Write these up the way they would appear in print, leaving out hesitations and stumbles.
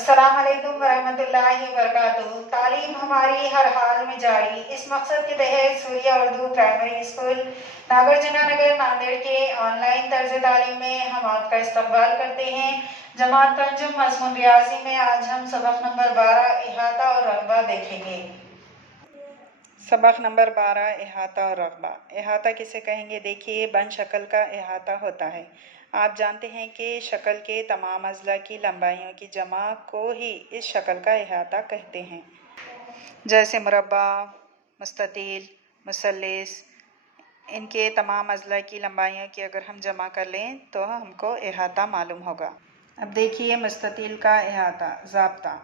अस्सलाम वालेकुम वरहमतुल्लाहि वबरकातुहू। तालीम हमारी हर हाल में जारी, इस मकसद के तहत सूर्या उर्दू प्राइमरी स्कूल नागार्जुना नगर नांदेड़ के ऑनलाइन तर्ज तालीम में हम आपका इस्तकबाल करते हैं। जमात पंजुम मज़मून रियाजी में आज हम सबक नंबर 12 इहाता और रगबा देखेंगे। सबक नंबर 12 इहाता और रगबा। इहाता किसे कहेंगे? देखिए, बन शक्ल का इहाता होता है। आप जानते हैं कि शक्ल के तमाम अज़ला की लंबाइयों की जमा को ही इस शक्ल का इहाता कहते हैं। जैसे मुरब्बा, मुस्ततील, मुसल्लिस, इनके तमाम अज़ला की लंबाइयों की अगर हम जमा कर लें तो हमको इहाता मालूम होगा। अब देखिए, मुस्ततील का इहाता ज़ाब्ता।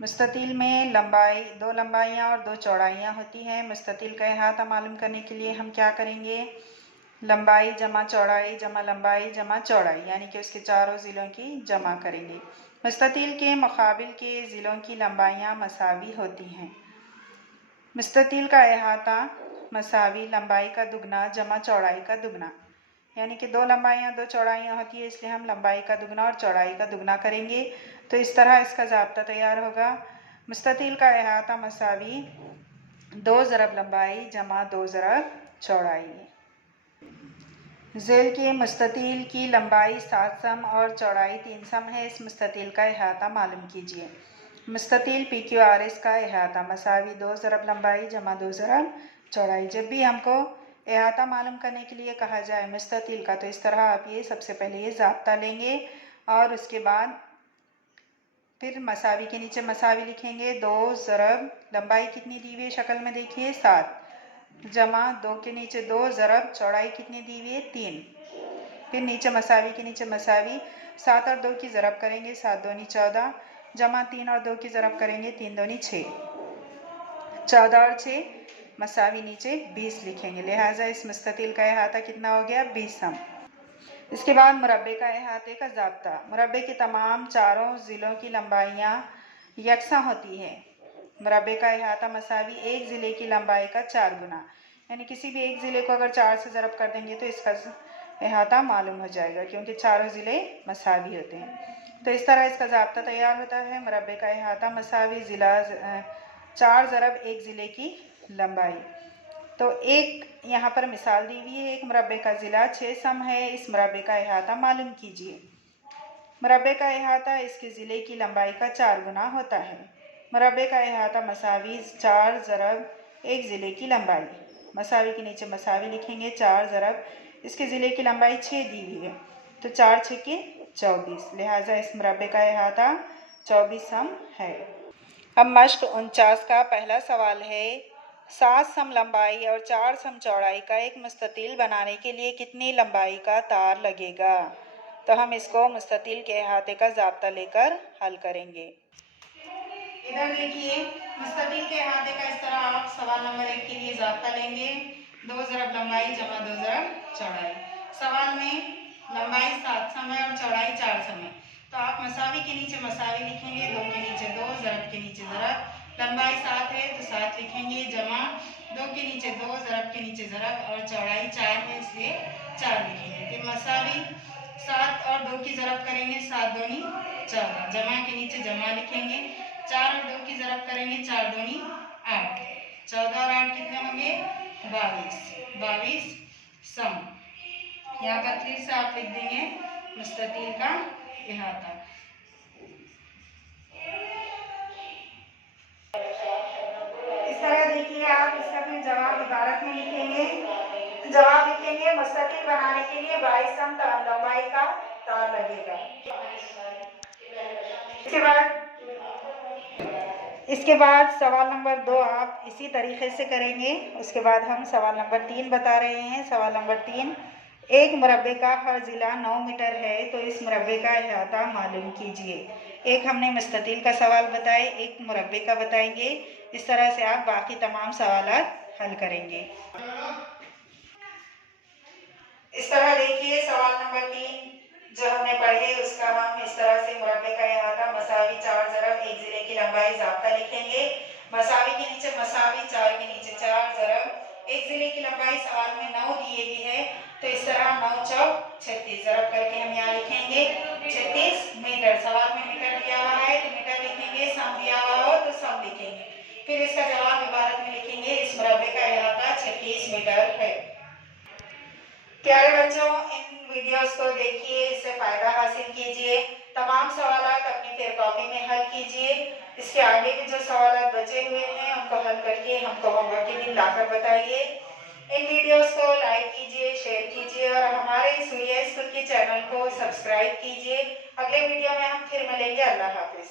मुस्ततील में दो लंबाइयाँ और दो चौड़ाइयाँ होती हैं। मुस्ततील का इहाता मालूम करने के लिए हम क्या करेंगे? लंबाई जमा चौड़ाई जमा लंबाई जमा चौड़ाई, यानी कि उसके चारों ज़िलों की जमा करेंगे। मुस्ततील के मुकाबिल के ज़िलों की लंबाइयाँ मसावी होती हैं। मुस्ततील का इहाता मसावी लंबाई का दुगना जमा चौड़ाई का दुगना, यानी कि दो लंबाइयाँ दो चौड़ाइयाँ होती है, इसलिए हम लंबाई का दुगना और चौड़ाई का दुगना करेंगे। तो इस तरह इसका ज़ाब्ता तैयार होगा। मुस्ततील का इहाता मसावी 2 ज़रब लंबाई जमा 2 ज़रब चौड़ाई। ज़ेल के मुस्ततील की लंबाई 7 सम और चौड़ाई 3 सम है। इस मुस्ततील का इहाता मालूम कीजिए। मुस्ततील PQRS का इहाता मसावी 2 ज़रब लंबाई जमा 2 ज़रब चौड़ाई। जब भी हमको इहाता मालूम करने के लिए कहा जाए मुस्ततील का, तो इस तरह आप ये सबसे पहले ये ज़ाब्ता लेंगे और उसके बाद फिर मसावी के नीचे मसावी लिखेंगे। 2 ज़रब लंबाई कितनी दी हुई है शक्ल में देखिए 7, जमा 2 के नीचे 2 ज़रब चौड़ाई कितनी दी हुई है 3, फिर नीचे मसावी के नीचे मसावी 7 और 2 की ज़रब करेंगे 7 दूनी 14, जमा 3 और 2 की ज़रब करेंगे 3 दूनी 6, 14 और 6 मसावी नीचे 20 लिखेंगे। लिहाजा इस मुस्ततील का इहाता कितना हो गया? 20 सम। इसके बाद मुरब्बे का इहाते का ज़ाब्ता। मुरब्बे के तमाम चारों ज़िलों की लंबाइयाँ यकसा होती है। मुरब्बे का इहाता मसावी एक ज़िले की लंबाई का 4 गुना, यानी किसी भी एक ज़िले को अगर 4 से ज़रब कर देंगे तो इसका इहाता मालूम हो जाएगा, क्योंकि चारों ज़िले मसावी होते हैं। तो इस तरह इसका ज़ाब्ता तैयार होता है। मुरब्बे का इहाता मसावी 4 ज़रब एक ज़िले की लंबाई। तो एक यहाँ पर मिसाल दी हुई है, एक मुरब्बे का ज़िला 6 सम है। इस मुरब्बे का इहाता मालूम कीजिए। मुरब्बे का इहाता इसके ज़िले की लंबाई का 4 गुना होता है। मुरब्बे का इहाता मसावी 4 ज़रब एक ज़िले की लंबाई, मसावी के नीचे मसावी लिखेंगे 4 ज़रब इसके ज़िले की लंबाई 6 दी हुई है, तो 4 6 के 24, लिहाजा इस मुरब्बे का इहाता 24 सम है। अब मश्क 49 का पहला सवाल है, 7 सम लंबाई और 4 सम चौड़ाई का एक मुस्ततील बनाने के लिए कितनी लंबाई का तार लगेगा? तो हम इसको मुस्ततील के इहाते का ज़ाब्ता लेकर हल करेंगे। इधर देखिए, मुस्ततील के इहाते का इस तरह आप सवाल नंबर 1 के लिए ज़ाब्ता लेंगे। 2 ज़रब लंबाई जमा 2 ज़रब चौड़ाई। सवाल में लंबाई 7 सम है और चौड़ाई 4 सम है, तो आप मसावी के नीचे मसावी लिखेंगे, 2 के नीचे 2 ज़रब के नीचे ज़रब। लंबाई 7 है तो 7 लिखेंगे, जमा 2 के नीचे 2 ज़रब के नीचे ज़रब, और चौड़ाई 4 है इसलिए 4 लिखेंगे। फिर मसावी 7 और 2 की ज़रब करेंगे 7 दूनी 14, जमा के नीचे जमा लिखेंगे, 4 और 2 की ज़रब करेंगे 4 दूनी 8, 14 और 8 कितने होंगे? 22 सम। यहाँ पर फिर से आप लिख देंगे मुस्ततील का इहाता। इस तरह देखिए, आप इसका फिर जवाब इबारत में लिखेंगे। जवाब लिखेंगे, मुस्ततील बनाने के लिए 22 सम लंबाई का तार लगेगा। इसके बाद सवाल नंबर 2 आप इसी तरीके से करेंगे। उसके बाद हम सवाल नंबर 3 बता रहे हैं। सवाल नंबर 3, एक मुरब्बे का हर ज़िला 9 मीटर है, तो इस मुरब्बे का इहाता मालूम कीजिए। एक हमने मुस्ततील का सवाल बताए, एक मुरब्बे का बताएंगे। इस तरह से आप बाकी तमाम सवालात हल करेंगे। इस तरह देखिए, सवाल नंबर 3 जो हमने पढ़े उसका हम इस तरह से मुरब्बे का इहाता मसावी 4 ज़रब एक ज़िले की लंबाई ज़ाब्ता लिखेंगे। मसावी के नीचे मसावी, 4 के नीचे 4 ज़रब एक ज़िले की लंबाई सवाल में 9 दिए गई है, तो इस तरह 9 चौक 36 ज़रब करके हम यहाँ लिखेंगे 36 मीटर। सवाल में मीटर दिया हुआ फिर इसका जवाब इबारत में लिखेंगे। इस मुरब्बे का अहाता 36 मीटर है। प्यारे बच्चों, इन वीडियोस को देखिए, इससे फायदा हासिल कीजिए। तमाम सवालात अपनी फिर कॉपी में हल कीजिए। इसके आगे भी जो सवालात बचे हुए हैं उनको हल करके हमको होमवर्क के दिन लाकर बताइए। इन वीडियोस को लाइक कीजिए, शेयर कीजिए और हमारे सूर्य स्कूल के चैनल को सब्सक्राइब कीजिए। अगले वीडियो में हम फिर मिलेंगे। अल्लाह हाफिज।